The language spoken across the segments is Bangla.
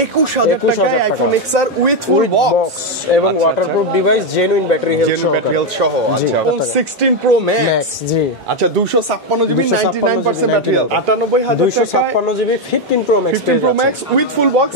21000 টাকায় iPhone XR with full box এবং waterproof device, genuine battery health সহ। আচ্ছা 16 প্রো ম্যাক্স জি। আচ্ছা 256 GB 99% battery health 98000 256 GB 15 pro max 15 pro max with full box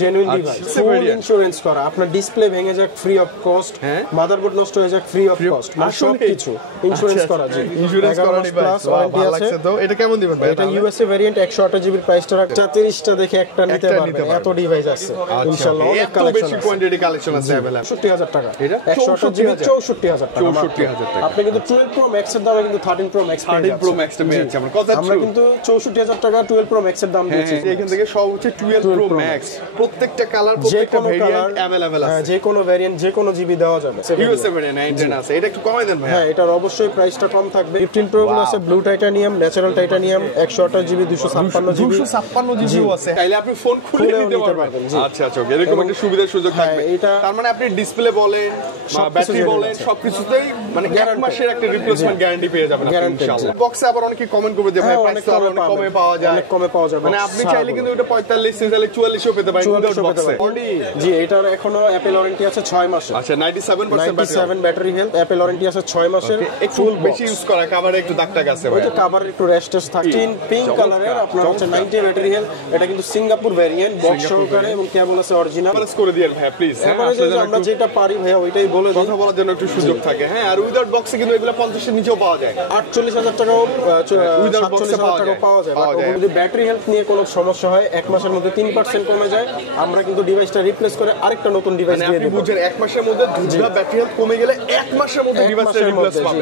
genuine device, full insurance করা, আপনার ডিসপ্লে ভেঙে যাক ফ্রি অফ কস্ট, মাদারবোর্ড নষ্ট হয়ে যাক ফ্রি অফ কস্ট, মানে সবকিছু ইন্স্যুরেন্স করা। জি, ইন্স্যুরেন্স করা ডিভাইস ভালো লাগছে। তো এটা কেমন দিবেন ভাই? এটা ইউএসএ ভেরিয়েন্ট 128 জিবির প্রাইসটা রাখা 30টা দেখে একটা নিতে পারবেন, এত ডিভাইস আছে ইনশাআল্লাহ। অনেক কালেকশন বেশি কোয়ান্টিটি কালেকশন আছে अवेलेबल। 64000 টাকা এটা 128 জিবি 64000 টাকা। 64000 টাকা আপনি কিন্তু 12 প্রো ম্যাক্স এর দামে কিন্তু 13 প্রো ম্যাক্স পেয়ে যাচ্ছেন। 13 প্রো ম্যাক্স টা পেয়ে যাচ্ছেন। আমরা কিন্তু 64000 টাকা 12 প্রো ম্যাক্স এর দাম দিচ্ছি। এখান থেকে সব হচ্ছে 12 প্রো ম্যাক্স, প্রত্যেকটা কালার প্রত্যেকটা ভেরিয়েন্ট अवेलेबल আছে। যে কোনো ভেরিয়েন্ট যে কোনো জিবি দেওয়া যাবে। ইউএসএ ভেরিয়েন্ট 19 আছে, এটা একটু কমাই দেন ভাই। হ্যাঁ, এটার অবশ্যই প্রাইসটা কম থাকবে। 15 প্রো গুলো আছে blue titanium, natural titanium, 128 GB 256 GB 256 জিবিও আছে। তাইলে আপনি ফোন খুলে নিতে পারবেন। আচ্ছা আচ্ছা, এরকম একটা সুবিধার সুযোগ থাকবে। তার মানে আপনি ডিসপ্লে বলেন বা ব্যাটারি বলেন সবকিছুতেই মানে 1 মাসের একটা রিপ্লেসমেন্ট গ্যারান্টি পেয়ে যাবেন ইনশাআল্লাহ। বক্সে আবার অনেকে কমেন্ট করবে যে ভাই প্রাইস তো অনেক কমে পাওয়া যায়, অনেক কমে পাওয়া যাবে। মানে আপনি চাইলে কিন্তু এটা 45 চাইলে 44 ও পেতে পারেন উইদাউট বক্সে। জি, এটার এখনো অ্যাপল ওয়ারেন্টি আছে 6 মাসের। আচ্ছা 97% ব্যাটারি হেলথ, অ্যাপল ওয়ারেন্টি আছে 6 মাসের। ফুল বেশি ইউজ করা কভারে একটু দাগ টাগ আছে ভাই, ওই যে কভারে একটু রেস্টেস থাকে। পিঙ্ক কালারের আপনার হচ্ছে 90 ব্যাটারি হেলথ। এটা কিন্তু সিঙ্গাপুর ভেরিয়েন্ট, বক্স সহকারে এবং কেবল আছে অরিজিনাল। প্লাস করে দিয়েন ভাই প্লিজ। হ্যাঁ, আসলে আমরা যেটা পারি ভাই ওইটাই বলে দিই, কথা বলার জন্য একটু সুযোগ থাকে। হ্যাঁ, আর উইদাউট বক্সে কিন্তু এগুলো 50 এর নিচেও পাওয়া যায়। 48000 টাকাও উইদাউট বক্সে পাওয়া যায়। যদি ব্যাটারি হেলথ নিয়ে কোনো সমস্যা হয় 1 মাসের মধ্যে 3% কমে যায়, আমরা কিন্তু ডিভাইসটা রিপ্লেস করে আরেকটা নতুন ডিভাইস দিয়ে দেব। আপনি বুঝেন 1 মাসের মধ্যে দুটা ব্যাটারি হেলথ কমে গেলে 1 মাসের মধ্যে ডিভাইসটা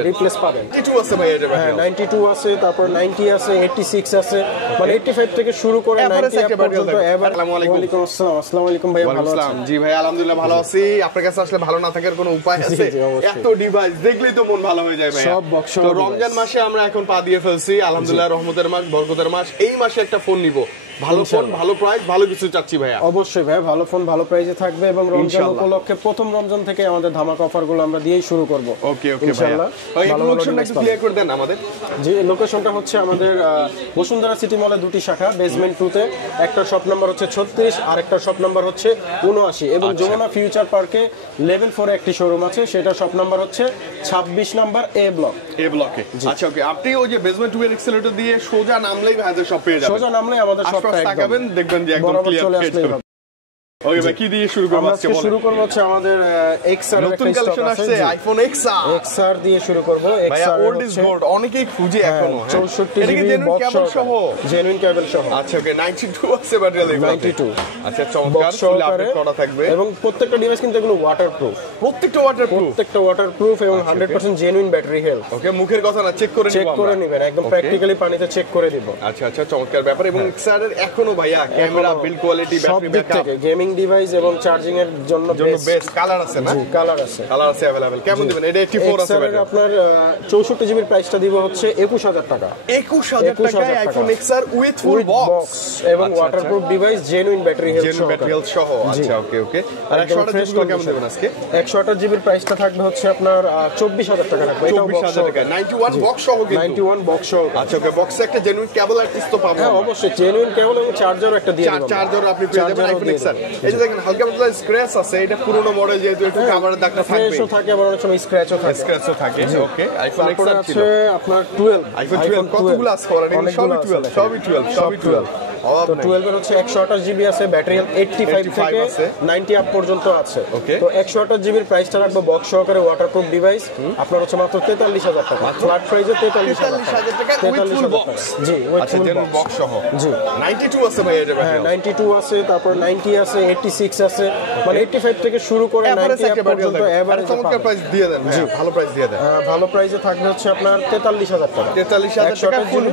রিপ্লেস পাবেন। 92 আছে ভাই এটা ব্যাটারি। 92 আছে, তারপর 90 আছে, 86 আছে, মানে 85 থেকে শুরু করে 90 পর্যন্ত। আসসালামু আলাইকুম। ওয়ালাইকুম আসসালাম। আসসালামু আলাইকুম ভাই, ভালো আছেন? জি ভাই আলহামদুলিল্লাহ ভালো আছি। আপনার কাছে আসলে ভালো না থাকার কোনো উপায় আছে? এত ডিভাইস দেখলেই তো মন ভালো হয়ে যায় ভাই। সব বক্স। তো রমজান মাসে আমরা এখন পা দিয়ে ফেলছি আলহামদুলিল্লাহ, রহমতের মাস, বরকতের মাস। এই মাসে একটা ফোন নিব, ভালো ফোন, ভালো প্রাইস, ভালো কিছু চাচ্ছি ভাইয়া। অবশ্যই ভাই, ভালো ফোন ভালো প্রাইসে থাকবে এবং রমজান উপলক্ষে প্রথম রমজান থেকে আমাদের ধামাকা অফারগুলো আমরা দিয়েই শুরু করব। ওকে ওকে ইনশাআল্লাহ। ভাই লোকেশনটা একটু ক্লিয়ার করে দেন আমাদের। জি, লোকেশনটা হচ্ছে আমাদের বসুন্ধরা সিটি মলে দুটি শাখা, বেসমেন্ট 2 তে একটা শপ নাম্বার হচ্ছে 36 আর একটা শপ নাম্বার হচ্ছে 79 এবং যমুনা ফিউচার পার্কে লেভেল 4 একটি শোরুম আছে, সেটা শপ নাম্বার হচ্ছে 26 নাম্বার এ ব্লকে। আচ্ছা ওকে, আপনি ওই যে বেসমেন্ট 2 এর এক্সেলেটর দিয়ে সোজা নামলেই ভাইদের শপ পেয়ে যাবেন। সোজা নামলেই আমাদের শপটা একদম দেখবেন যে একদম ক্লিয়ার। ওকে ভাই, কি দিয়ে শুরু করব আজকে? বলেন। শুরু করব হচ্ছে আমাদের XR নতুন কালেকশন আসছে, আইফোন XR দিয়ে শুরু করব। XR ওল্ড ইজ গোল্ড, অনেকেই খুঁজে এখনো। 64 জিবি বক্স সহ, জেনুইন কেবল সহ। আচ্ছা ওকে, 92 আছে ব্যাটারি হেলথ 92। আচ্ছা চমৎকার, ফুল আপডেট করা থাকবে এবং প্রত্যেকটা ডিভাইস কিন্তু এগুলো ওয়াটারপ্রুফ। প্রত্যেকটা ওয়াটারপ্রুফ এবং 100% জেনুইন ব্যাটারি হেলথ। ওকে, মুখের কথা না, চেক করে নেবেন, একদম প্র্যাকটিক্যালি পানিতে চেক করে দিব। আচ্ছা আচ্ছা, চমৎকার ব্যাপার। এবং XR এর এখনো ভাইয়া camera, build quality, battery backup, gaming device এবং চার্জিং এর জন্য বেস্ট। কালার আছে না? কালার আছে अवेलेबल। কেমন দিবেন? এটা 84 আছে ব্যাটারি। আপনার 64 জিবির প্রাইসটা দিব হচ্ছে 21000 টাকা। 21000 টাকায় iPhone XR with full box এবং waterproof device, genuine battery health সহ। আচ্ছা ওকে ওকে। আর 128 জিবি কেমন দিবেন আজকে? 128 জিবির প্রাইসটা থাকবে হচ্ছে আপনার 24000 টাকা রাখবো। এটা 24000 টাকা, 91 বক্স সহ কিন্তু। 91 বক্স সহ। আচ্ছা ওকে, বক্সে একটা জেনুইন কেবল আর পিস তো পাবো। হ্যাঁ অবশ্যই, জেনুইন কেবল এবং চার্জারও একটা দিয়ে দেব। চার্জার আপনি পেয়ে যাবেন আইফোন XR। এই যে দেখেন হালকা পাতলা স্ক্র্যাচ আছে, এটা পুরনো মডেল যেহেতু একটু কভারের দাগটা থাকবে। ফ্রেশও থাকে, আবার অনেক সময় স্ক্র্যাচও থাকে। ওকে, আইফোন XR ছিল। আপনার 12 আইফোন 12 কতগুলো আছে অলরেডি? সবই 12। তো 12 এর হচ্ছে 128 জিবি আছে, ব্যাটারি হেলথ 85 থেকে 90 আপ পর্যন্ত আছে। তো 128 জিবির প্রাইসটা রাখবো বক্স সহকারে, ওয়াটারপ্রুফ ডিভাইস আপনার হচ্ছে মাত্র 43000 টাকা। ফ্ল্যাট প্রাইসে 43000 টাকা with full box. G, with full box সহ। জি, 92 আছে ভাই এটা। হ্যাঁ 92 আছে, তারপর 90 আছে, 86 আছে, মানে 85 থেকে শুরু করে 90 আপ পর্যন্ত এভারেজ। চমৎকার প্রাইস দিয়ে দেন ভাই, ভালো প্রাইস দিয়ে দেন। ভালো প্রাইসে থাকবে হচ্ছে আপনার 43000 টাকা। 43000 টাকা ফুল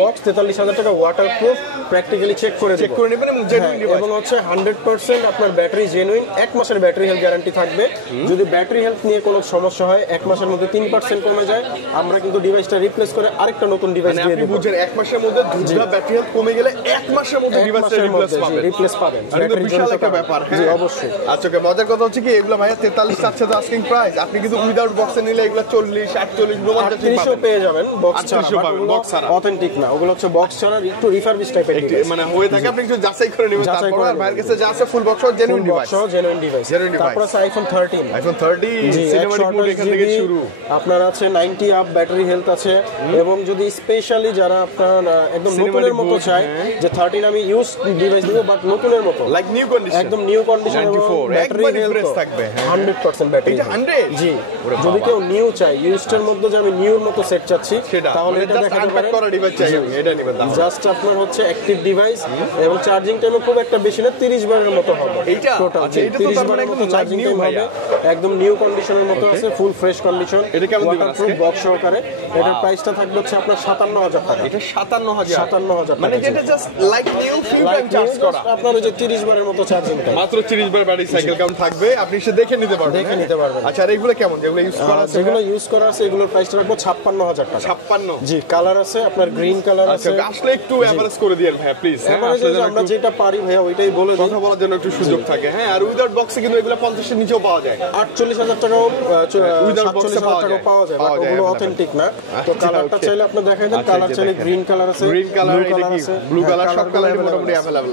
বক্স। 43000 টাকা ওয়াটারপ্রুফ, প্র্যাকটিক্যালি চেক করে নেবেন এবং জেনুইন ডিভাইস। এবং হচ্ছে 100% আপনার ব্যাটারি জেনুইন, 1 মাসের ব্যাটারি হেলথ গ্যারান্টি থাকবে। যদি ব্যাটারি হেলথ নিয়ে কোনো সমস্যা হয় 1 মাসের মধ্যে 3% কমে যায়, আমরা কিন্তু ডিভাইসটা রিপ্লেস করে আরেকটা নতুন ডিভাইস দিয়ে দেব। আপনি বুঝেন 1 মাসের মধ্যে দুটা ব্যাটারি হেলথ কমে গেলে 1 মাসের মধ্যে ডিভাইসটা রিপ্লেস পাবেন। এটা বিশাল একটা ব্যাপার। জি অবশ্যই। আচ্ছা ওকে, মজার কথা হচ্ছে কি এগুলা ভাইয়া 43 চাচ্ছে তো আস্কিং প্রাইস, আপনি কিন্তু উইদাউট বক্সে নিলে এগুলা 40 48 39 পেয়ে যাবেন বক্স ছাড়া। বক্স ছাড়া অথেন্টিক না, ওগুলো হচ্ছে বক্স ছাড়া একটু রিফারবিশ টাইপের। মানে হয়ে থাকে আপনি একটু যাচাই করে নেবেন তারপর আর ভাইয়ের কাছে যা আছে ফুল বক্স সহ জেনুইন ডিভাইস তারপর আছে আইফোন 13 সিনেমাটিক মোড এখান থেকে শুরু আপনার আছে 90 আপ ব্যাটারি হেলথ আছে এবং যদি স্পেশালি যারা আপনার একদম নতুনের মতো চায় যে 13 আমি ইউজ ডিভাইস দিব বাট নতুনের মতো লাইক নিউ কন্ডিশন একদম নিউ কন্ডিশন ব্যাটারি হেলথ থাকবে 100% ব্যাটারি এটা 100 জি যদি কেউ নিউ চায় ইউজটার মধ্যে যে আমি নিউর মতো সেট চাচ্ছি তাহলে এটা দেখাতে পারেন করা ডিভাইস চাই আমি এটা নিবেন জাস্ট আপনার হচ্ছে অ্যাক্টিভ ডিভাইস এবং চার্জিং টাইম খুব একটা বেশি না 30 বারের মতো হবে এইটা টোটাল আচ্ছা এটা তো 30 বারের মতো চার্জিং টাইম হবে একদম নিউ কন্ডিশনের মতো আছে ফুল ফ্রেশ কন্ডিশন এটা কেমন দিবেন আজকে বক্স সহকারে এটার প্রাইসটা থাকবে হচ্ছে আপনার 57000 টাকা এটা 57000 মানে যেটা just like new few time charge করা আপনার ওই যে 30 বারের মতো চার্জিং টাইম মাত্র 30 বার ব্যাটারি সাইকেল কাউন্ট থাকবে আপনি এসে দেখে নিতে পারবেন আচ্ছা আর এগুলো কেমন যেগুলো ইউজ করা আছে যেগুলো ইউজ করা আছে এগুলোর প্রাইসটা রাখবো 56000 টাকা 56 জি কালার আছে আপনার গ্রিন কালার আছে আচ্ছা আসলে একটু এভারেজ করে দিয়েন ভাই প্লিজ হ্যাঁ আসলে আমরা যেটা পারি ভাই ওইটাই বলে দিই কথা বলার জন্য একটু সুযোগ থাকে হ্যাঁ আর উইদাউট বক্সে কিন্তু এগুলো 50 এর নিচেও পাওয়া যায় 48000 টাকাও উইদাউট বক্সে পাওয়া যায় বাট ওগুলো অথেন্টিক না তো কালারটা চাইলে আপনি দেখাই দেন কালার চাইলে গ্রিন কালার আছে ব্লু কালার সব কালারই মোটামুটি अवेलेबल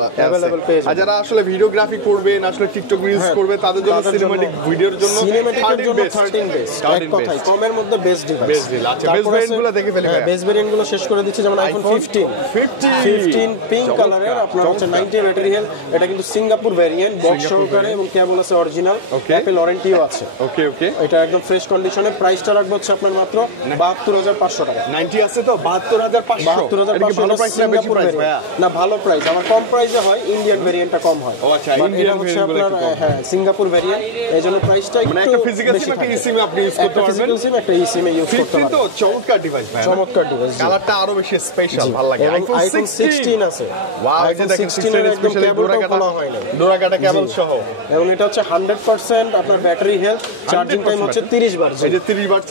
পেয়ে যাবেন যারা আসলে ভিডিওগ্রাফি করবেন আসলে টিকটক রিলস করবে তাদের জন্য সিনেম্যাটিক ভিডিওর জন্য 13 বেস্ট এক কথাই কমের মধ্যে বেস্ট ডিভাইস আচ্ছা বেস্ট ভেরিয়েন্টগুলো দেখে ফেলি ভাই বেস্ট ভেরিয়েন্টগুলো শেষ করে দিচ্ছি যেমন আইফোন 15 পিঙ্ক কালারের আপনার হচ্ছে 90 ব্যাটারি হেলথ এটা কিন্তু সিঙ্গাপুর ভেরিয়েন্ট বক্স সহকারে এবং কেবল আছে অরিজিনাল অ্যাপল ওয়ারেন্টিও আছে ওকে এটা একদম ফ্রেশ কন্ডিশনে প্রাইসটা রাখবো হচ্ছে আপনার মাত্র 72500 টাকা 90 আছে তো 72500 ভালো প্রাইস না বেশি প্রাইস না ভালো প্রাইস আমার কম প্রাইসে হয় ইন্ডিয়ান ভেরিয়েন্টটা কম হয় ও আচ্ছা ইন্ডিয়ান হচ্ছে আপনার হ্যাঁ সিঙ্গাপুর ভেরিয়েন্ট এইজন্য প্রাইসটা একটু মানে একটা ফিজিক্যাল সিম একটা ইসিম আপনি ইউজ করতে পারবেন ফিজিক্যাল সিম একটা ইসিম এ ইউজ করতে পারবেন তো চমৎকার ডিভাইস ভাই চমৎকার ডিভাইস কালারটা আরো বেশি স্পেশাল ভালো লাগে আইফোন 16 আছে ওয়াও এটা দেখেন 16 এর একদম কেবলটা খোলা হয় না ডোরাকাটা কেবল সহ এবং এটা হচ্ছে 100% আপনার ব্যাটারি হেলথ চার্জিং টাইম হচ্ছে 30 বার এই যে 30 বার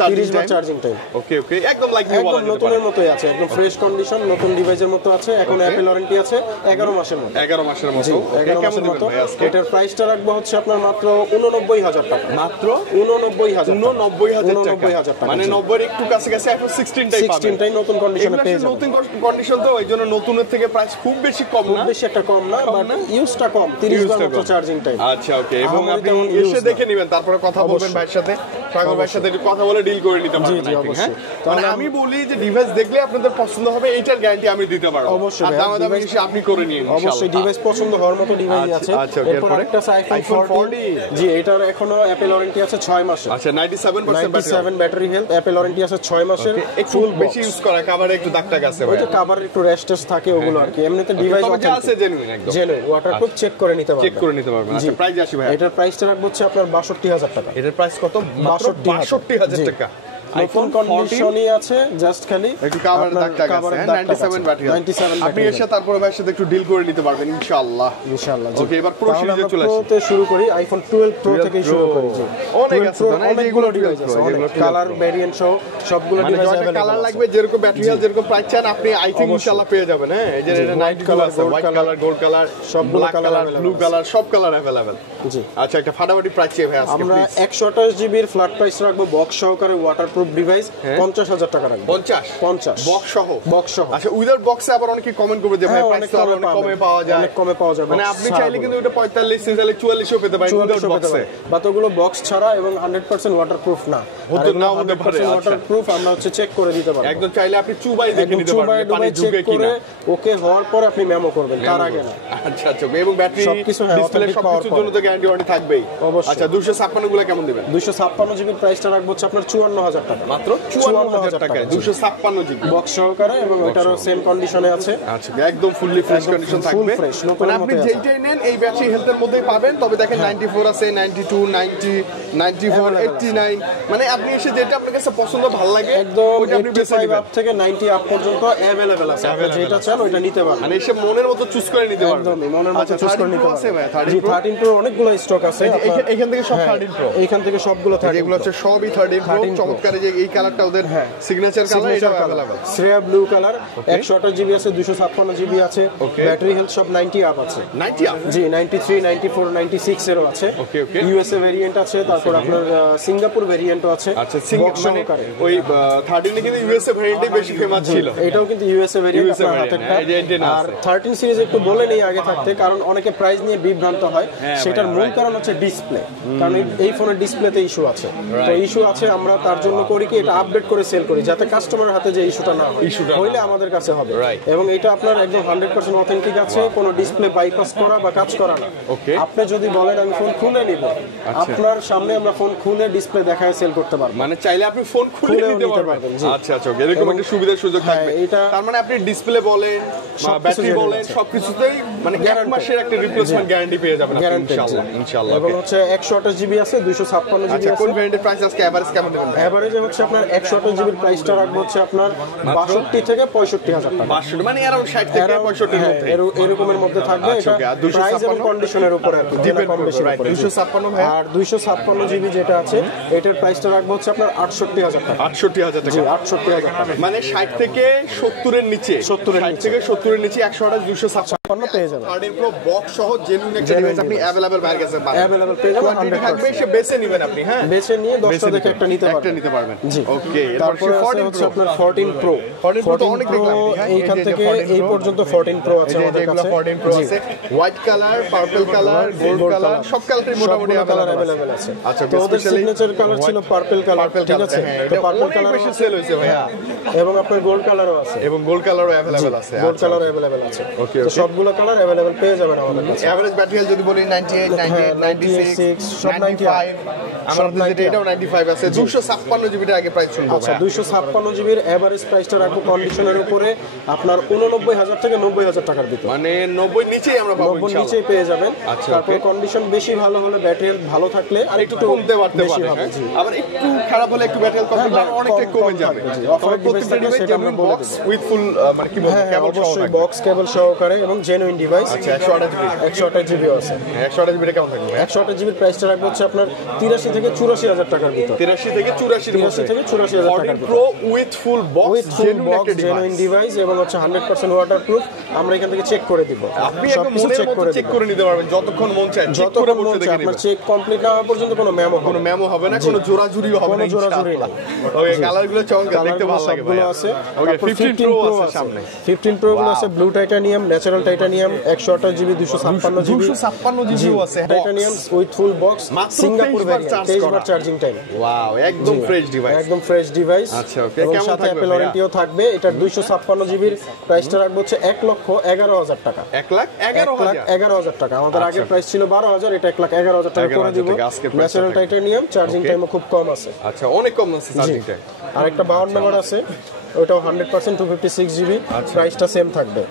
চার্জিং টাইম ওকে একদম লাইক নিউ একদম নতুনের মতোই আছে একদম ফ্রেশ কন্ডিশন নতুন ডিভাইসের মতো আছে এখন অ্যাপল ওয়ারেন্টি আছে 11 মাসের মতো 11 মাসের মতো কেমন মতো এটার প্রাইসটা রাখবো হচ্ছে আপনার মাত্র 89000 টাকা মাত্র 89000 টাকা মানে 90 এর একটু কাছে কাছে iPhone 16 টাই পাবেন 16 টাই নতুন কন্ডিশনে পেয়ে যাবেন নতুন কন্ডিশন তো এইজন্য নতুনের থেকে প্রাইস খুব বেশি কম না বেশি একটা কম না বাট ইউজটা কম 30 বার মতো চার্জিং টাইম আচ্ছা ওকে এবং আপনি এসে দেখে নেবেন তারপরে কথা বলবেন ভাইয়ের সাথে সাগর ভাইয়ের সাথে একটু কথা বলে ডিল করে নিতে পারবেন হ্যাঁ মানে আমি বলি যে ডিভাইস দেখলে আপনাদের পছন্দ হবে এইটার গ্যারান্টি আমি দিতে পারবো অবশ্যই আর দামাদামি বেশি আপনি করে নিন অবশ্যই ডিভাইস পছন্দ হওয়ার মতো ডিভাইস আছে এরপর একটা আইফোন 40 জি এটার এখনো অ্যাপল ওয়ারেন্টি আছে 6 মাসের আচ্ছা 97% ব্যাটারি হেলথ অ্যাপল ওয়ারেন্টি আছে 6 মাসের ফুল বেশি ইউজ করা কভারে একটু দাগ টাগ আছে ভাই ওই যে কভারে একটু রেস্টেস থাকে ওগুলো আর কি এমনিতে ডিভাইস আছে জেনুইন একদম জেনুইন ওয়াটারপ্রুফ চেক করে নিতে পারবেন আচ্ছা প্রাইস আসি ভাই এটার প্রাইসটা রাখবো হচ্ছে আপনার 62000 টাকা এটার প্রাইস কত 62000 টাকা আইফোন কন্ডিশনই আছে জাস্ট খালি একটু কভার দাগ টাগ আছে 97 ব্যাটারি আপনি এসে তারপরে ভাইয়ের সাথে একটু ডিল করে নিতে পারবেন ইনশাআল্লাহ ওকে এবার প্রো সিরিজে চলে আসি প্রোতে শুরু করি আইফোন 12 প্রো থেকে শুরু করি জি অনেক আছে অনেকগুলো ডিভাইস আছে কালার ভেরিয়েন্ট সহ সবগুলো ডিভাইস अवेलेबल কালার লাগবে যেরকম ব্যাটারি হেলথ যেরকম প্রাইস চান আপনি আই থিং ইনশাআল্লাহ পেয়ে যাবেন হ্যাঁ এই যে এটা night colour white colour gold colour সবগুলো কালার ব্লু কালার সব কালার अवेलेबल জি আচ্ছা একটা ফাটাফাটি প্রাইস চাই ভাই আজকে আমরা 128 জিবি এর ফ্ল্যাট প্রাইস রাখবো বক্স সহকারে ওয়াটারপ্রুফ ডিভাইস 50000 টাকা রাখবো 50 বক্স সহ আচ্ছা উইদাউট বক্সে আবার অনেকে কমেন্ট করবে যে ভাই প্রাইস তো অনেক কমে পাওয়া যায় অনেক কমে পাওয়া যায় মানে আপনি চাইলে কিন্তু এটা 45 44 ও পেতে পারেন উইদাউট বক্সে বাট ওগুলো বক্স ছাড়া এবং 100% ওয়াটারপ্রুফ না হতে পারে ওয়াটারপ্রুফ আমরা হচ্ছে চেক করে দিতে পারবো একদম চাইলে আপনি চুবাই দেখে নিতে পারবেন পানি ঢুকে কিনা ওকে হওয়ার পর আপনি মেমো করবেন তার আগে না আচ্ছা এবং ব্যাটারি ডিসপ্লে সবকিছুর জন্য তো গ্যারান্টি ওয়ারেন্টি থাকবেই আচ্ছা 256 গুলো কেমন দিবেন 256 জিবি প্রাইসটা রাখবো হচ্ছে আপনার 54000 টাকা মাত্র 54000 টাকা 256 জিবি বক্স সহকারে এবং ওটারও সেম কন্ডিশনে আছে আচ্ছা একদম ফুললি ফ্রেশ কন্ডিশন থাকবে মানে আপনি যেইটাই নেন এই ব্যাটারি হেলথের মধ্যেই পাবেন তবে দেখেন 94 আছে 92 90 94 89 মানে আপনি এসে যেটা আপনার কাছে পছন্দ ভালো লাগে একদম 85 আপ থেকে 90 আপ পর্যন্ত अवेलेबल আছে আপনি যেটা চান ওটা নিতে পারবেন মানে এসে মনের মতো চুজ করে নিতে পারবেন একদম মনের মতো চুজ করে নিতে পারবেন 13 প্রো অনেকগুলো স্টক আছে এখান থেকে সব 13 প্রো এইখান থেকে সবগুলো 13 এগুলো হচ্ছে সবই 13 প্রো চমৎকার কালার, এই কালারটা ওদের সিগনেচার কালার, এটা available Shreya blue colour, 128 GB আছে, 256 জিবি আছে, ব্যাটারি হেলথ সব 90 আপ আছে। 90 আপ? জি, 93, 94, 96 এরও আছে। ইউএসএ ভেরিয়েন্ট আছে, তারপর আপনার সিঙ্গাপুর ভেরিয়েন্টও আছে। আচ্ছা, মানে ওই 13 কিন্তু ইউএসএ ভেরিয়েন্টই বেশি ফেমাস ছিল। এটাও কিন্তু ইউএসএ ভেরিয়েন্ট আপনার হাতেরটা। আর 13 সিরিজ একটু বলে নেই আগে থাকতে, কারণ অনেকে প্রাইস নিয়ে বিভ্রান্ত হয়। সেটার মূল কারণ হচ্ছে ডিসপ্লে, কারণ এই ফোনের ডিসপ্লেতে ইস্যু আছে। তো ইস্যু আছে, আমরা তার জন্য করি কি, এটা আপডেট করে সেল করি যাতে কাস্টমারের হাতে যে ইস্যুটা না হয়, হইলে আমাদের কাছে হবে। এবং এটা আপনার একদম 100% অথেন্টিক আছে, কোনো ডিসপ্লে বাইপাস করা বা কাজ করা না। আপনি যদি বলেন আমি ফোন খুলে নিব, আপনার সামনে আমরা ফোন খুলে ডিসপ্লে দেখায় সেল করতে পারবো, মানে চাইলে আপনি ফোন খুলে নিতে পারবেন। আচ্ছা আচ্ছা, এরকম একটা সুবিধার সুযোগ থাকবে। তার মানে আপনি ডিসপ্লে বলেন বা ব্যাটারি বলেন সবকিছুতেই মানে 1 মাসের একটা রিপ্লেসমেন্ট গ্যারান্টি পেয়ে যাবেন ইনশাআল্লাহ। ইনশাআল্লাহ। এবং হচ্ছে 128 জিবি আছে, 256 জিবি আছে। কোন ভেরিয়েন্টের প্রাইস আজকে এভারেজ কেমন দেবেন? এভারেজে হচ্ছে আপনার 128 জিবির প্রাইসটা রাখবো হচ্ছে আপনার 62 থেকে 65,000 টাকা। 62 মানে अराउंड 60 থেকে 65 এর মধ্যে, এরকমের মধ্যে থাকবে। এটা প্রাইস এবং কন্ডিশনের উপর আর কি, কম বেশি উপর। 256 ভাই। আর 256 জিবি যেটা আছে, এটার প্রাইসটা রাখবো হচ্ছে আপনার 68,000 টাকা। 68,000 টাকা? জি, 68,000 টাকা। মানে 60 থেকে 70 এর নিচে, 60 থেকে 70 এর নিচে 128 256 পেয়ে যাবেন। 13 প্রো বক্স সহ জেনুইন একটা ডিভাইস আপনি अवेलेबल বাইরে কাছে পাবেন। अवेलेबल পেয়ে যাবেন, 100 থাকবে, সে বেছে নেবেন আপনি। হ্যাঁ, বেছে নিয়ে 10টা দেখে একটা নিতে পারবেন। জি, ওকে। তারপর হচ্ছে আপনার 14 প্রো। 14 প্রো তো অনেক দেখলাম এইখান থেকে এই পর্যন্ত 14 প্রো আছে আমাদের কাছে। 14 প্রো আছে, white colour, purple colour, gold colour, সব কালারই মোটামুটি अवेलेबल আছে। আচ্ছা, তো ওদের সিগনেচার কালার ছিল পার্পল কালার, ঠিক আছে? তো পার্পল কালার বেশি সেল হইছে ভাইয়া। এবং আপনার গোল্ড কালারও আছে, এবং গোল্ড কালারও अवेलेबल আছে। গোল্ড কালারও अवेलेबल আছে। তো সবগুলো কালার अवेलेबल পেয়ে যাবেন আমাদের কাছে। এভারেজ ব্যাটারি হেলথ যদি বলি 98, 98, 96, সব 95। আমাদের এটাও 95 আছে। 256 জিবি আগে প্রাইস শুনবো। আচ্ছা, 256 জিবির এভারেজ প্রাইসটা রাখবো কন্ডিশনের উপরে আপনার 89,000 থেকে 90,000 টাকার ভিতর। মানে 90 নিচেই আমরা পাবো ইনশাআল্লাহ। 90 নিচেই পেয়ে যাবেন। আচ্ছা, তারপর কন্ডিশন বেশি ভালো হলে, ব্যাটারি ভালো থাকলে আর একটু কমতে পারতে পারে। আবার একটু খারাপ হলে একটু ব্যাটারি কম হলে অনেকটাই কমে যাবে। অফার প্রত্যেকটা ডিভাইস জেনুইন বক্স উইথ ফুল মানে কি বলবো, কেবল সহ অবশ্যই বক্স কেবল সহকারে এবং জেনুইন ডিভাইস। আচ্ছা, 128 জিবি আছে। 128 জিবি কেমন থাকবে? 128 জিবির প্রাইসটা রাখবো হচ্ছে আপনার 83 থেকে 84,000 টাকার ভিতর। 83 থেকে 84,000 টাকার pro with full box genuine device এবং হচ্ছে 100% ওয়াটারপ্রুফ। আমরা এখান থেকে চেক করে দিব, আপনি একদম মনের মতো চেক করে নিতে পারবেন যতক্ষণ মন চায়। যতক্ষণ মন চায়, আপনার চেক কমপ্লিট না হওয়া পর্যন্ত কোনো মেমো হবে না, কোনো জোরাজুরিও হবে না। জোরাজুরি না। ওকে, কালারগুলো চমৎকার, দেখতে ভালো লাগে ভাই। আছে। ওকে, 15 প্রো আছে সামনে। 15 প্রো গুলো আছে blue titanium, natural titanium, 128 GB, 256 জিবিও আছে। Titanium with full box, Singapore variant, 23 bar charging time. Wow, একদম ফ্রেশ ডিভাইস, একদম ফ্রেশ ডিভাইস। আচ্ছা, ওকে। এবং কেমন সাথে থাকবে অ্যাপল ওয়ারেন্টিও থাকবে। এটার 256 জিবির প্রাইসটা রাখবো হচ্ছে 1,11,000 টাকা। 1,11,000 টাকা। আমাদের আগের প্রাইস ছিল 12,000, এটা 1,11,000 টাকা করে দিব। ন্যাচারাল টাইটানিয়াম, চার্জিং টাইমও খুব কম আছে। আচ্ছা, অনেক কম আছে চার্জিং টাইম। আর একটা 52 নম্বর আছে, ওটাও 100% 256 জিবি, প্রাইসটা সেম থাকবে।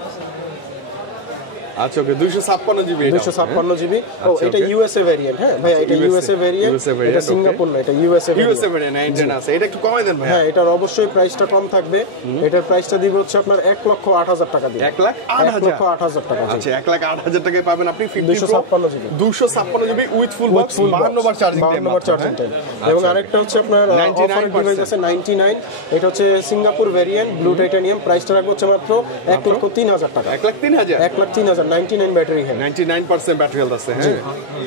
আচ্ছা, ওকে, 256 জিবি। 256 জিবি। ও, এটা ইউএসএ ভেরিয়েন্ট। হ্যাঁ ভাই, এটা ইউএসএ ভেরিয়েন্ট, এটা সিঙ্গাপুর না, এটা ইউএসএ ভেরিয়েন্ট। আছে, এটা একটু কমাই দেন ভাই। হ্যাঁ, এটার অবশ্যই প্রাইসটা কম থাকবে। এটার প্রাইসটা দিব হচ্ছে আপনার 1,08,000 টাকা দিয়ে। 1,08,000 টাকা। আচ্ছা, 1,08,000 টাকায় পাবেন আপনি 256 GB. 256 GB with full box, 52 bar charging time. এবং আরেকটা হচ্ছে আপনার অফার ডিভাইস আছে 99, এটা হচ্ছে সিঙ্গাপুর ভেরিয়েন্ট, ব্লু টাইটানিয়াম, প্রাইসটা রাখবো হচ্ছে মাত্র 1,03,000 টাকা। 1,03,000 1,03,000, 99 ব্যাটারি হেলথ, 99% ব্যাটারি হেলথ আছে। হ্যাঁ,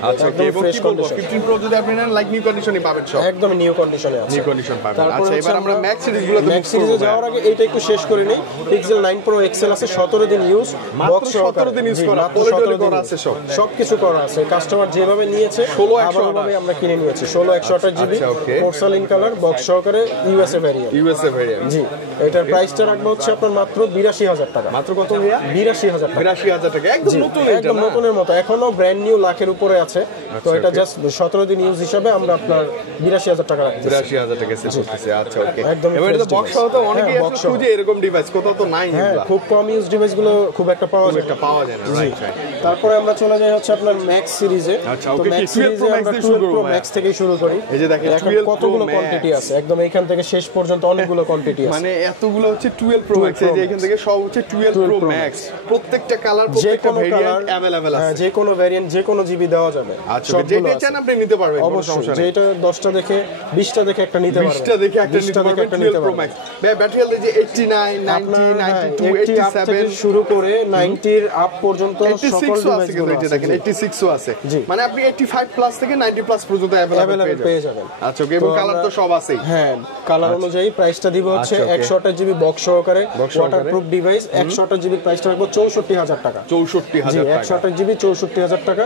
আচ্ছা, ওকে। এবং ফ্রেশ কি বলবো, কন্ডিশন। 15 প্রো যদি আপনি নেন, লাইক নিউ কন্ডিশনে পাবেন সব। একদম নিউ কন্ডিশনে আছে। নিউ কন্ডিশন পাবেন। তারপর আচ্ছা, এবার আমরা ম্যাক্স সিরিজগুলো ম্যাক্স সিরিজে যাওয়ার আগে এইটা একটু শেষ করে নেই। পিক্সেল 9 প্রো এক্সেল আছে, 17 দিন ইউজ, বক্স 17 দিন ইউজ করা, পোলিটলি করা আছে, সবকিছু করা আছে। কাস্টমার যেভাবে নিয়েছে 16,128 আমরা কিনে নিয়েছি। 16,128 জিবি, পোর্সালিন কালার, বক্স সহকারে, ইউএসএ ভেরিয়েন্ট। জি, এটার প্রাইসটা রাখবো হচ্ছে আপনার মাত্র 82,000 টাকা। মাত্র কত ভাইয়া? 82,000 টাকা। 82,000 টাকা, একদম নতুন, একদম নতুনের মতো, এখনো ব্র্যান্ড নিউ, লাখের উপরে আছে। তো এটা জাস্ট 17 দিন ইউজ হিসাবে আমরা আপনার 82,000 টাকা রাখছি। 82,000 টাকা সেল করতেছে। আচ্ছা, ওকে। একদম এবার এটা বক্স সহ তো অনেকেই আসলে খুঁজে এরকম ডিভাইস, কোথাও তো নাই। হ্যাঁ, খুব কম ইউজ ডিভাইসগুলো খুব একটা পাওয়া যায় না। রাইট। তারপরে আমরা চলে যাই হচ্ছে আপনার ম্যাক্স সিরিজে। আচ্ছা, তো ওকে, ম্যাক্স 12 প্রো সিরিজে আমরা 12 প্রো ম্যাক্স থেকে শুরু করি। এই যে দেখেন, এখন 12 কতগুলো Pro কোয়ান্টিটি আছে, একদম এইখান থেকে শেষ পর্যন্ত অনেকগুলো কোয়ান্টিটি আছে। মানে এতগুলো হচ্ছে 12 প্রো ম্যাক্স। এই যে এখান থেকে সব হচ্ছে 12 প্রো ম্যাক্স, প্রত্যেকটা কালার, যে প্রত্যেকটা ভেরিয়েন্ট अवेलेबल আছে, যে কোনো ভেরিয়েন্ট যে কোনো জিবি দেওয়া যাবে। আচ্ছা, যেটা চান আপনি নিতে পারবেন, কোনো সমস্যা নেই। যেটা 10টা দেখে 20টা দেখে একটা নিতে পারবেন, 20টা দেখে একটা নিতে পারবেন 12 Pro Max। ব্যাটারি হেলথ যে 89 90 92 87 শুরু করে 90 এর আপ পর্যন্ত সকল ডিভাইস আছে, কিন্তু দেখেন 86 ও আছে, মানে আপনি 85 প্লাস থেকে 90 প্লাস পর্যন্ত अवेलेबल পেয়ে যাবেন। আচ্ছা ওকে, এবং কালার তো সব আছেই। হ্যাঁ, কালার অনুযায়ী প্রাইসটা দিব হচ্ছে 128 জিবি বক্স সহকারে ওয়াটারপ্রুফ ডিভাইস। 128 জিবি প্রাইসটা রাখবো 64000 টাকা। 64000 টাকা, 128 জিবি 64000 টাকা,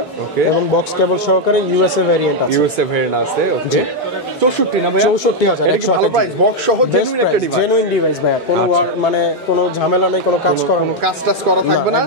এবং বক্স কেবল সহকারে ইউএসএ ভেরিয়েন্ট আছে। ইউএসএ ভেরিয়েন্ট আছে, ওকে। 64 না ভাই, 64000 এটা কি ভালো প্রাইস? বক্স সহ জেনুইন একটা ডিভাইস, জেনুইন ডিভাইস ভাই, কোনো মানে কোনো ঝামেলা নেই, কোনো কাজ করা নেই, কাজ টাজ করা থাকবে না,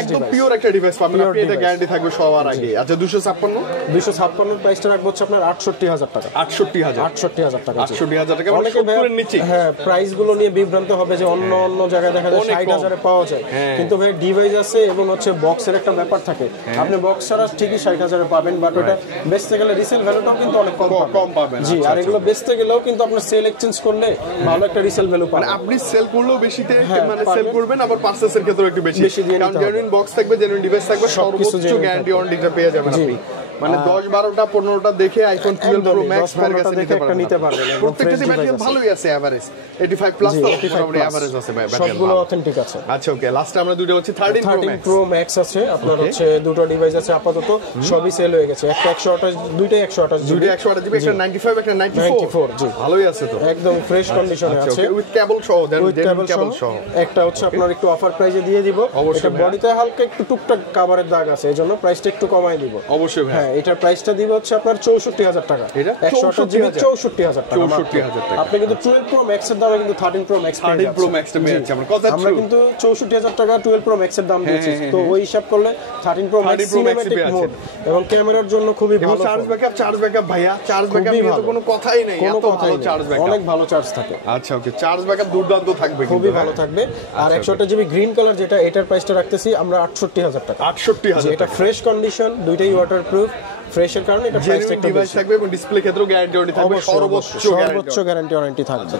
একদম পিওর একটা ডিভাইস পাবেন আপনি, এটা গ্যারান্টি থাকবে সবার আগে। আচ্ছা 256 প্রাইসটা রাখবো হচ্ছে আপনার 68000 টাকা। 68000 টাকা, 68000 টাকা, মানে 70 এর নিচে। হ্যাঁ, প্রাইস গুলো নিয়ে বিভ্রান্ত হবে যে অন্য জায়গায় দেখা যায় 60000 এ পাওয়া যায়, কিন্তু ভাই ডিভাইস আছে এবং হচ্ছে বক্সের একটা ব্যাপার থাকে, আপনি বক্স ছাড়া ঠিকই 60000 এ পাবেন, বাট ওটা বেচতে গেলে রিসেল ভ্যালুটাও কিন্তু অনেক কম পাবেন। জি, আর এগুলো বেচতে গেলেও কিন্তু আপনার সেল এক্সচেঞ্জ করলে ভালো একটা রিসেল ভ্যালু পাবেন, মানে আপনি সেল করলেও বেশিতে মানে সেল করবেন, আবার পারচেজের ক্ষেত্রে একটু বেশি, কারণ জেনুইন বক্স থাকবে, জেনুইন ডিভাইস থাকবে, সর্বোচ্চ গ্যারান্টি ওয়ারেন্টিটা পেয়ে যাবেন আপনি। মানে 10 12টা 15টা দেখে আইফোন 12 Pro Max এর কাছে নিতে পারবেন। প্রত্যেকটা ব্যাটারি ভালোই আছে, এভারেজ 85 প্লাস তো মোটামুটি এভারেজ আছে ভাই, ব্যাটারি সবগুলো অথেন্টিক আছে। আচ্ছা ওকে, লাস্টে আমরা দুটো হচ্ছে 13 Pro Max আছে আপনার, হচ্ছে দুটো ডিভাইস আছে আপাতত, সবই সেল হয়ে গেছে। একটা 128, দুইটাই 128 জিবি, একটা 95 একটা 94। জি, ভালোই আছে তো, একদম ফ্রেশ কন্ডিশনে আছে, উইথ কেবল সহ, কেবল সহ। একটা হচ্ছে আপনার একটু অফার প্রাইসে দিয়ে দিব, এটা বডিতে হালকা একটু টুকটাক কভারের দাগ আছে, এজন্য প্রাইসটা একটু কমাই দিব। অবশ্যই ভাই, হ্যাঁ, এটার প্রাইসটা দিব হচ্ছে আপনার 64000 টাকা। এটা 128 জিবি 64000 টাকা। 64000 টাকা। আপনি কিন্তু 12 Pro Max এর দামে কিন্তু 13 Pro Max পেয়ে যাচ্ছেন। 13 Pro Max টা পেয়ে যাচ্ছেন, আমরা কিন্তু 64000 টাকা 12 Pro Max এর দাম দিয়েছি, তো ওই হিসাব করলে 13 Pro Max সিনেম্যাটিক মোড এবং ক্যামেরার জন্য খুবই ভালো। চার্জ ব্যাকআপ ভাইয়া, চার্জ ব্যাকআপ নিয়ে তো কোনো কথাই নেই, এত ভালো চার্জ ব্যাকআপ, অনেক ভালো চার্জ থাকে। আচ্ছা ওকে, চার্জ ব্যাকআপ দুর্দান্ত থাকবে, খুবই ভালো থাকবে। আর 128 জিবি গ্রিন কালার যেটা, এটার প্রাইসটা রাখতেছি আমরা 68000 টাকা। 68000, এটা ফ্রেশ কন্ডিশন, দুইটাই ওয়াটারপ্রুফ, ফ্রেশের কারণে এটা প্রাইসটা একটু ডিভাইস থাকবে এবং ডিসপ্লে ক্ষেত্রেও গ্যারান্টি ওয়ারেন্টি থাকবে, সর্বোচ্চ গ্যারান্টি ওয়ারেন্টি থাকবে।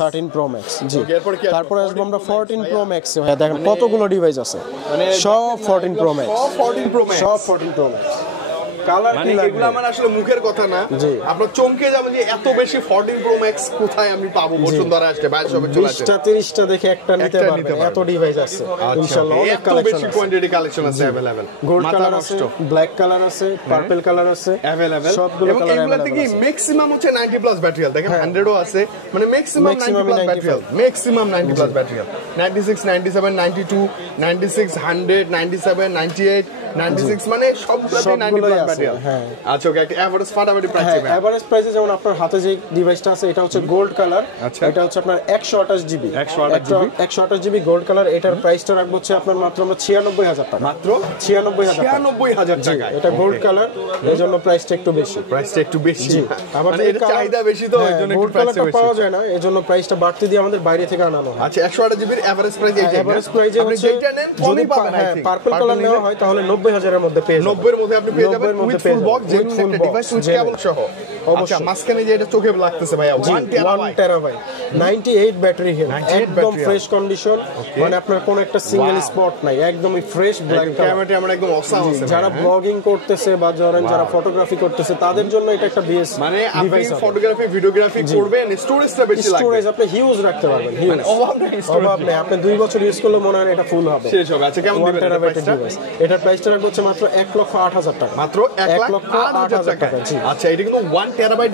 13 Pro Max জি। তারপরে আসবো আমরা 14 Pro Max এ। ভাই দেখেন কতগুলো ডিভাইস আছে, সব 14 Pro Max, সব 14 Pro Max। কালার মানে এগুলো আমার আসলে মুখের কথা না, আপনারা চমকে যাবেন যে এত বেশি 14 Pro Max কোথায় আমি পাবো, বসুন্ধরা আসছে বাইরে সবে চলে আসছে, 20টা 30টা দেখে একটা নিতে পারবেন, এত ডিভাইস আছে ইনশাআল্লাহ, অনেক কালেকশন আছে, কোয়ান্টিটি কালেকশন আছে अवेलेबल। গোল্ড কালার আছে, ব্ল্যাক কালার আছে, পার্পল কালার আছে अवेलेबल, সবগুলো কালার अवेलेबल। এগুলাতে কি ম্যাক্সিমাম হচ্ছে 90 প্লাস ব্যাটারি হেলথ, দেখেন 100 ও আছে, মানে maximum 90 plus battery health, maximum 90 plus battery health, 96 97 92 96 100 97 98 96, মানে সবগুলোতে 90 প্লাস ব্যাটারি হেলথ। আচ্ছা ওকে, একটা এভারেজ ফাটাফাটি প্রাইস আছে। এভারেজ প্রাইসে যেমন আপনার হাতে যে ডিভাইসটা আছে এটা হচ্ছে গোল্ড কালার, এটা হচ্ছে আপনার 128 জিবি 128 জিবি গোল্ড কালার, এটার প্রাইসটা রাখবো হচ্ছে আপনার মাত্র আমরা 96000 টাকা, মাত্র 96000 টাকা। এটা গোল্ড কালার, এজন্য প্রাইসটা একটু বেশি, আবার এর চাহিদা বেশি তো এজন্য একটু প্রাইসটা বেশি পাওয়া যায় না, এজন্য প্রাইসটা বাড়তি দিয়ে আমাদের বাইরে থেকে আনানো হয়। আচ্ছা 128 জিবির এভারেজ প্রাইস এইটা, এভারেজ প্রাইসে হচ্ছে যেটা নেন কমই পাবেন, পার্পল কালার নেওয়া হয় তাহলে 90000 এর মধ্যে পেয়ে যাবেন, 90 এর মধ্যে আপনি পেয়ে যাবেন উইথ ফুল বক্স, যে একটা ডিভাইস উইথ কেবল সহ। আচ্ছা মাঝখানে যে এটা চোখে লাগতেছে ভাইয়া 1 টেরাবাইট 98 ব্যাটারি হেলথ, একদম ফ্রেশ কন্ডিশন, মানে আপনার কোনো একটা সিঙ্গেল স্পট নাই, একদমই ফ্রেশ ব্ল্যাক ক্যামেরাটা আমরা একদম অসাম আছে। যারা ব্লগিং করতেছে বা যারা ফটোগ্রাফি করতেছে তাদের জন্য এটা একটা বেস, মানে আপনি ফটোগ্রাফি ভিডিওগ্রাফি করবেন, স্টোরেজটা বেশি লাগবে, স্টোরেজ আপনি হিউজ রাখতে পারবেন, হিউজ অভাব নেই, আপনি 2 বছর ইউজ করলে মনে হয় এটা ফুল হবে, শেষ হবে। আচ্ছা কেমন দিবেন এটা প্রাইসটা? এটার প্রাইসটা রাখবো হচ্ছে মাত্র 1,08,000 টাকা, মাত্র 1,08,000 টাকা। আচ্ছা এটা কিন্তু 1 টেরাবাইট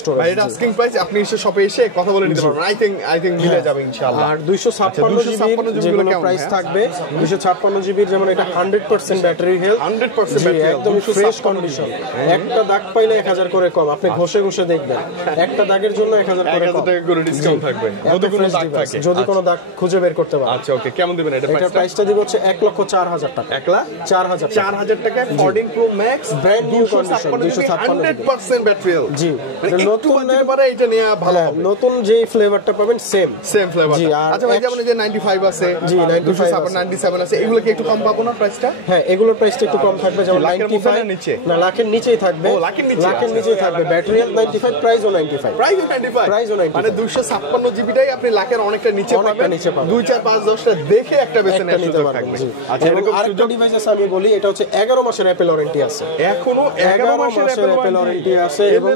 স্টোরেজ, ভাই এটা আস্কিং প্রাইস, আপনি এসে শপে এসে কথা বলে নিতে পারবেন, আই থিং মিলে যাবে ইনশাআল্লাহ। আর 256 জিবি যেগুলো প্রাইস থাকবে, 256 জিবির যেমন এটা 100% ব্যাটারি হেলথ, 100% ব্যাটারি একদম ফ্রেশ কন্ডিশন, একটা দাগ পাইলে 1000 করে কম, আপনি ঘষে দেখবেন একটা দাগের জন্য 1000 টাকা করে ডিসকাউন্ট থাকবে যদি কোনো দাগ খুঁজে বের করতে পারেন। আচ্ছা ওকে, কেমন দিবেন এটা প্রাইসটা দিব হচ্ছে 1,04,000 টাকা, 1,04,000 টাকায় 14 Pro Max brand new condition, 256 ব্যাটারিয়াল জি নতুন পারে এটা নিয়ে ভালো হবে নতুন যে ফ্লেভারটা পাবেন সেম ফ্লেভার আচ্ছা ভাই যেমন এই যে 95 আছে জি 95 97 আছে এগুলো কি একটু কম পাবো না প্রাইসটা হ্যাঁ এগুলোর প্রাইসটা একটু কম থাকবে যেমন 95 নিচে না লাখের নিচেই থাকবে ও লাখের নিচেই থাকবে ব্যাটারিয়াল 95 প্রাইসও 95 প্রাইসও 95 মানে 256 জিবিটাই আপনি লাখের অনেকটা নিচে পাবেন 2 4 5 10টা দেখে একটা বেছে নেওয়ার সুযোগ থাকবে আচ্ছা এরকম আরেকটা ডিভাইস আছে আমি বলি এটা হচ্ছে 11 মাসের অ্যাপল ওয়ারেন্টি আছে এখনো 11 মাসের অ্যাপল ওয়ারেন্টি আছে এবং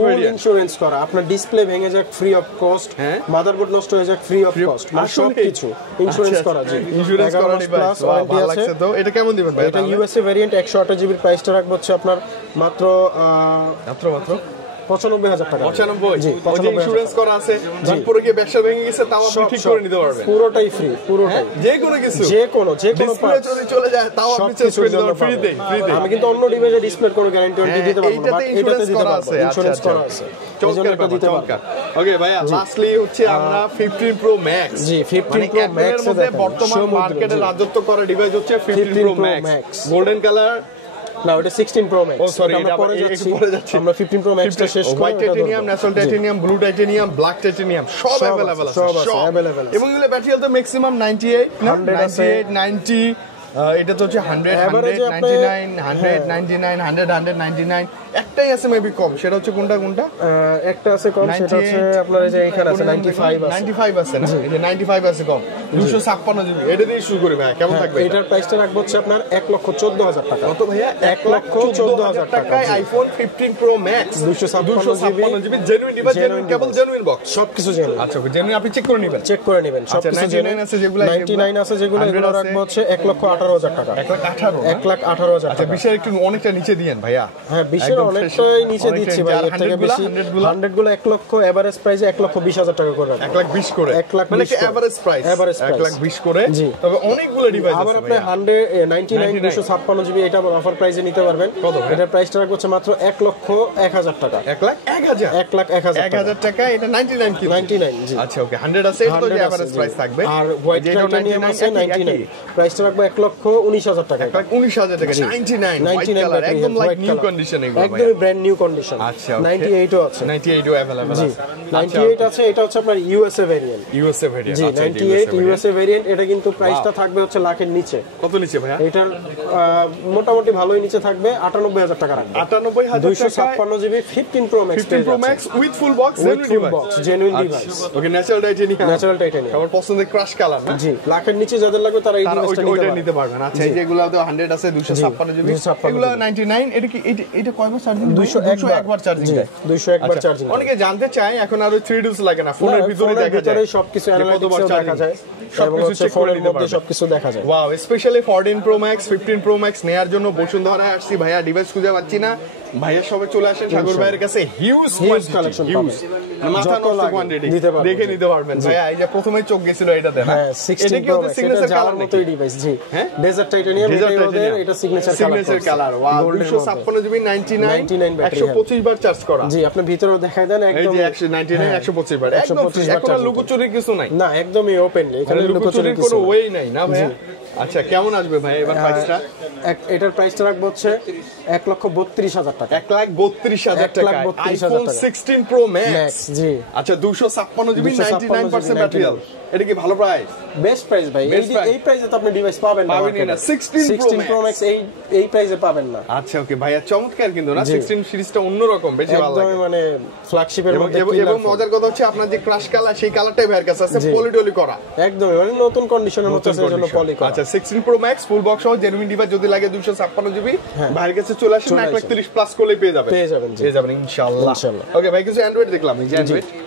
ফুল ইন্স্যুরেন্স করা আপনার ডিসপ্লে ভেঙে যাক ফ্রি অফ কস্ট মাদারবোর্ড নষ্ট হয়ে যাক ফ্রি অফ কস্ট মানে সবকিছু ইন্স্যুরেন্স করা জি ইন্স্যুরেন্স করা ডিভাইস ওয়ারেন্টি আছে তো এটা কেমন দিবেন ভাই এটা ইউএসএ ভেরিয়েন্ট 128 জিবির প্রাইসটা রাখবো হচ্ছে আপনার মাত্র 95,000 টাকা 95 জি ইন্স্যুরেন্স করা আছে তারপরে কি ব্যবসা ভেঙে গেছে তাও আপনি ঠিক করে নিতে পারবেন পুরোটাই ফ্রি পুরোটাই যে কোনো কিছু যে কোনো ডিসপ্লে যদি চলে যায় তাও আপনি চেঞ্জ করে দিতে পারবেন ফ্রিতে আমি কিন্তু অন্য ডিভাইসে ডিসপ্লের কোনো গ্যারান্টি দিতে পারবো না বাট এটাতে দিতে পারবো ইন্স্যুরেন্স করা আছে চমৎকার দিতে পারবো ওকে ভাইয়া লাস্টলি হচ্ছে আমরা 15 প্রো ম্যাক্স জি 15 প্রো ম্যাক্স এর মধ্যে বর্তমান মার্কেটে রাজত্ব করা ডিভাইস হচ্ছে 15 প্রো ম্যাক্স গোল্ডেন কালার না ওটা 16 প্রো ম্যাক্স আমরা পরে যাচ্ছি আমরা 15 প্রো ম্যাক্সটা শেষ করব white titanium natural titanium blue titanium black titanium সব अवेलेबल আছে সব अवेलेबल আছে এবং এগুলো ব্যাটারি হেলথ ম্যাক্সিমাম 98 90 এটা তো হচ্ছে 100 199 199 100 199 একটাই আছে মেবি কম সেটা হচ্ছে কোনটা একটা আছে কম সেটা হচ্ছে আপনার এই যে এখানে আছে 95 আছে না এই যে 95 আছে কম 256 জিবি এটা দিয়ে শুরু করি ভাই কেমন থাকবে এটার প্রাইসটা রাখবো হচ্ছে আপনার 1,14,000 টাকা কত ভাইয়া 1,14,000 টাকায় iPhone 15 pro max 256 GB genuine device genuine cable genuine box সবকিছু জেনুইন আচ্ছা জেনুইন আপনি চেক করে নেবেন সবকিছু জেনুইন আছে যেগুলো 99 আছে যেগুলো এগুলো রাখবো হচ্ছে 1,18,000 টাকা 1,18,000 আচ্ছা বিশের একটু অনেকটা নিচে দিয়েন ভাইয়া হ্যাঁ বিশের অনেকটাই নিচে দিচ্ছি ভাই এর থেকে বেশি 100 গুলো 1 লক্ষ এভারেজ প্রাইসে 1,20,000 টাকা করে রাখবো 1,20,000 করে 1,20,000 মানে কি এভারেজ প্রাইস 1,20,000 করে তবে অনেকগুলো ডিভাইস আছে আবার আপনি 199 256 জিবি এটা অফার প্রাইসে নিতে পারবেন এটার প্রাইসটা রাখবো হচ্ছে মাত্র 1,01,000 টাকা 1,01,000 টাকা এটা 99 কি 99 জি আচ্ছা ওকে 100 আছে এটা তো এভারেজ প্রাইস থাকবে আর হোয়াইট টাইটেনিয়াম আছে 99 প্রাইসটা রাখবো 1,19,000 টাকা 1,19,000 টাকা 99 কালার একদম লাইক নিউ কন্ডিশন এগুলো একদম ব্র্যান্ড নিউ কন্ডিশন আচ্ছা 98 ও আছে 98 ও अवेलेबल আছে 98 আছে এটা হচ্ছে আপনার ইউএসএ ভেরিয়েন্ট জি 98 ইউএসএ ভেরিয়েন্ট এটা কিন্তু প্রাইসটা থাকবে হচ্ছে লাখের নিচে কত নিচে ভাইয়া এটার মোটামুটি ভালোই নিচে থাকবে 98,000 টাকা রাখবে 98,000 টাকা 256 GB 15 pro max 15 pro max with full box genuine device okay natural titanium আমার পছন্দের ক্রাশ কালার না জি লাখের নিচে যাদের লাগবে তারা এই ডিভাইসটা নিতে পারবেন আচ্ছা এই যেগুলো তো 100 আছে 256 জিবি এগুলো 99 এটা কি এটা কয়বার চার্জিং 201 বার চার্জিং দেয় 201 বার চার্জিং অনেকে জানতে চায় এখন আর 3 ডোজ লাগে না ফোনের ভিতরে দেখা যায় সবকিছু অ্যানালাইটিক্স দেখা যায় সবকিছু চেক করে নিতে পারবেন সবকিছু দেখা যায় wow specially 14 pro max 15 pro max নেয়ার জন্য বসুন্ধরায় আসছি ভাইয়া ডিভাইস খুঁজে পাচ্ছি না ভাইয়া সবে চলে আসেন সাগর ভাইয়ের কাছে হিউজ কালেকশন হিউজ মাথা নষ্ট কোয়ান্টিটি দেখে নিতে পারবেন ভাইয়া এই যে প্রথমেই চোখ গেছিল এটা দেন হ্যাঁ 16 প্রো ম্যাক্স এটা যাওয়ার মতোই ডিভাইস জি ডেজার্ট টাইটেনিয়াম এটা সিগনেচার কালার ওয়াও 256 জিবি 99 125 বার চার্জ করা জি আপনি ভিতরে দেখায় দেন একদম এই যে 199 125 বার একদম এখন লুকোচুরি কিছু নাই না একদমই ওপেন এখানে লুকোচুরি কোনো ওয়ে নাই না ভাইয়া আচ্ছা কেমন আসবে ভাই এবার প্রাইসটা এটার প্রাইসটা রাখবো হচ্ছে 1,32,000 টাকা 1,32,000 টাকা আইফোন 16 প্রো ম্যাক্স জি আচ্ছা 256 জিবি 99% ব্যাটারি এটা কি ভালো প্রাইস বেস্ট প্রাইস ভাই এই প্রাইসে তো আপনি ডিভাইস পাবেন না 16 প্রো ম্যাক্স এই প্রাইসে পাবেন না আচ্ছা ওকে ভাইয়া চমৎকার কিন্তু না 16 সিরিজটা অন্যরকম বেশি ভালো লাগে একদম মানে ফ্ল্যাগশিপের মধ্যে এবং মজার কথা হচ্ছে আপনার যে ক্রাশ কালার সেই কালারটাই ভাইয়ের কাছে আছে পলিটলি করা একদম মানে নতুন কন্ডিশনের মধ্যে আছে এজন্য পলি করা আচ্ছা 16 প্রো ম্যাক্স ফুল বক্স সহ জেনুইন ডিভাইস যদি লাগে 256 জিবি ভাইয়ের কাছে চলে আসেন 1,30,000 প্লাস করলে পেয়ে যাবেন ইনশাআল্লাহ ওকে ভাই কিছু অ্যান্ড্রয়েড দেখলাম এই যে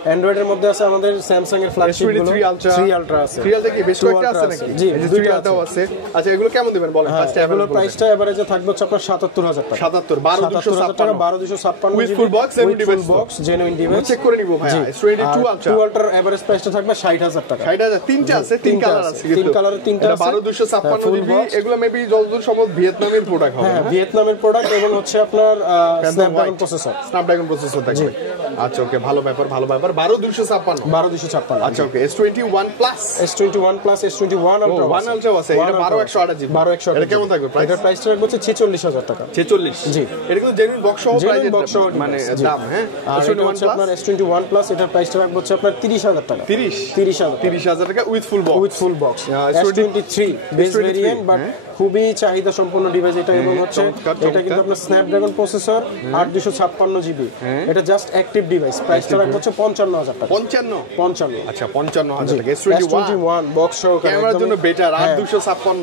অ্যান্ড্রয়েডের মধ্যে আছে আমাদের স্যামসাং এর ফ্ল্যাগশিপ গুলো 3 আলট্রা আছে 3 আলট্রা কি বেশ কয়েকটা আছে নাকি জি এই যে 3 আলট্রাও আছে আচ্ছা এগুলো কেমন দিবেন বলেন ফার্স্ট এগুলো প্রাইসটা এভারেজে থাকবে হচ্ছে আপনার 77,000 টাকা 77 12256 টাকা 12256 with full box genuine box genuine device check করে নিব ভাই S22 আলট্রা 2 আলট্রার এভারেজ প্রাইসটা থাকবে 60,000 টাকা 60,000 তিনটা আছে তিন কালার আছে তিন কালারের তিনটা আছে 12256 জিবি এগুলো মেবি যতদূর সম্ভব ভিয়েতনামের প্রোডাক্ট হবে হ্যাঁ ভিয়েতনামের প্রোডাক্ট এবং হচ্ছে আপনার স্ন্যাপড্রাগন প্রসেসর থাকবে আচ্ছা ওকে, ভালো ব্যাপার ভালো ব্যাপার। 12256 12256। আচ্ছা ওকে, S21 plus S21 plus S21 ultra 1 ultra আছে, এটা 12128 জিবি। 12128 এটা কেমন থাকবে প্রাইস? এটার প্রাইসটা রাখবো 46000 টাকা। 46 জি, এটা কিন্তু জেনুইন বক্স সহ প্রাইস, বক্স সহ মানে জি। দাম। হ্যাঁ, আর এটা হচ্ছে আপনার S21 প্লাস, এটার প্রাইসটা রাখবো হচ্ছে আপনার 30000 টাকা। 30000 টাকা with full box. With full box. S23 base variant, but খুবই চাহিদা সম্পন্ন ডিভাইস এটা, এবং হচ্ছে এটা কিন্তু আপনার স্ন্যাপড্রাগন প্রসেসর 8256 জিবি। এটা জাস্ট অ্যাক্টিভ ডিভাইস। প্রাইসটা রাখবো হচ্ছে 55000 টাকা। 55 আচ্ছা 55000 টাকা। S21 বক্স সহকারে ক্যামেরার জন্য বেটার। 8256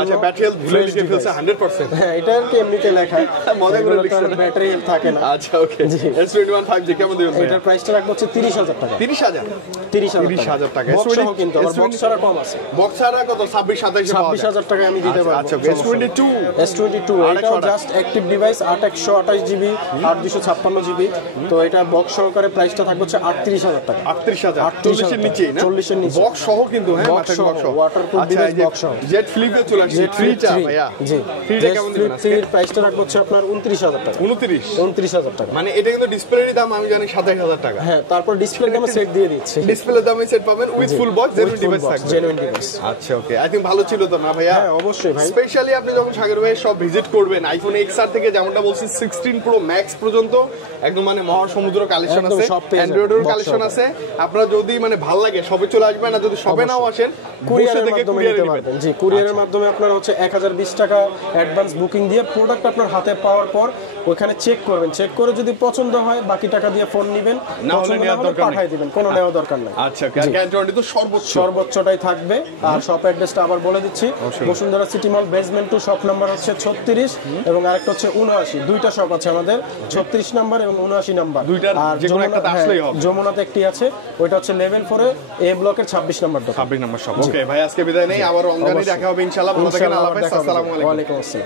আচ্ছা, ব্যাটারি হেলথ ভুলে লিখে ফেলছে 100%। হ্যাঁ, এটা আর কি এমনিতে লেখা, মজা করে লিখছে, ব্যাটারি হেলথ থাকে না। আচ্ছা ওকে, S21 5G কেমন দিবেন? এটার প্রাইসটা রাখবো হচ্ছে 30000 টাকা। 30000 টাকা। বক্স সহ কিন্তু আবার বক্স ছাড়া কম আছে। বক্স ছাড়া কত? 26 27 পাওয়া যায়। 26000 টাকা আমি দিতে পারবো। আচ্ছা S22 এটাও just active device, 8128 GB 8256 GB. তো এটা বক্স সহকারে প্রাইসটা থাকবে হচ্ছে 38000 টাকা। 38000 40 এর নিচে না? 40 এর নিচে বক্স সহ কিন্তু। হ্যাঁ, বক্স সহ, ওয়াটারপ্রুফ ডিভাইস বক্স সহ। জেট ফ্লিপে চলে আসছে, ফ্রিটা ভাইয়া। জি, ফ্রিটা কেমন দিবেন আজকে? এর প্রাইসটা রাখবো হচ্ছে আপনার 29000 টাকা। 29000 টাকা। মানে এটা কিন্তু ডিসপ্লের দাম আমি জানি 27000 টাকা। হ্যাঁ, তারপর ডিসপ্লে দামে সেট দিয়ে দিচ্ছি। ডিসপ্লের দামে সেট পাবেন with full box, genuine device থাকবে। Genuine device. আচ্ছা ওকে, আই থিং ভালো ছিল তো না ভাইয়া? হ্যাঁ অবশ্যই ভাই। স্পেশালি আপনি যখন সাগর ভাইয়ের সব ভিজিট করবেন, আইফোন XR থেকে যেমনটা বলছি 16 প্রো ম্যাক্স পর্যন্ত একদম মানে মহাসমুদ্র কালেকশন একদম আছে, সব পেয়ে যাবেন, অ্যান্ড্রয়েডের box কালেকশন সহ। আছে। আপনারা যদি মানে ভালো লাগে সবে চলে আসবেন, না যদি সবে নাও আসেন কুরিয়ারের বসে থেকে মাধ্যমে কুরিয়ারে নিতে নেবেন। পারবেন। জি, কুরিয়ারের মাধ্যমে আপনারা হচ্ছে 1020 টাকা অ্যাডভান্স বুকিং দিয়ে প্রোডাক্ট আপনার হাতে পাওয়ার পর ওখানে চেক করবেন, চেক করে যদি পছন্দ হয় বাকি টাকা দিয়ে ফোন নেবেন, না হলে পছন্দ না নেওয়ার হলে দরকার নেই। পাঠিয়ে দিবেন, কোনো নেওয়া দরকার নাই। আচ্ছা, গ্যারান্টি তো সর্বোচ্চটাই থাকবে। আর শপ অ্যাড্রেসটা আবার বলে দিচ্ছি, বসুন্ধরা সিটি মল বেসমেন্ট 2, শপ নাম্বার হচ্ছে 36 এবং আরেকটা হচ্ছে 79। দুইটা শপ আছে আমাদের, 36 নাম্বার এবং 79 নাম্বার। আর যেকোনো একটাতে আসলেই হবে। যমুনাতে একটি আছে, ওইটা হচ্ছে লেভেল 4 এ ব্লকের 26 নাম্বার দোকান। 26 নম্বর শপ। ওকে ভাই, আজকে বিদায় নেই, আবার রমজানে দেখা হবে ইনশাআল্লাহ। ভালো থাকেন, আল্লাহ হাফেজ, আসসালামু আলাইকুম। ওয়া আলাইকুম আসসালাম।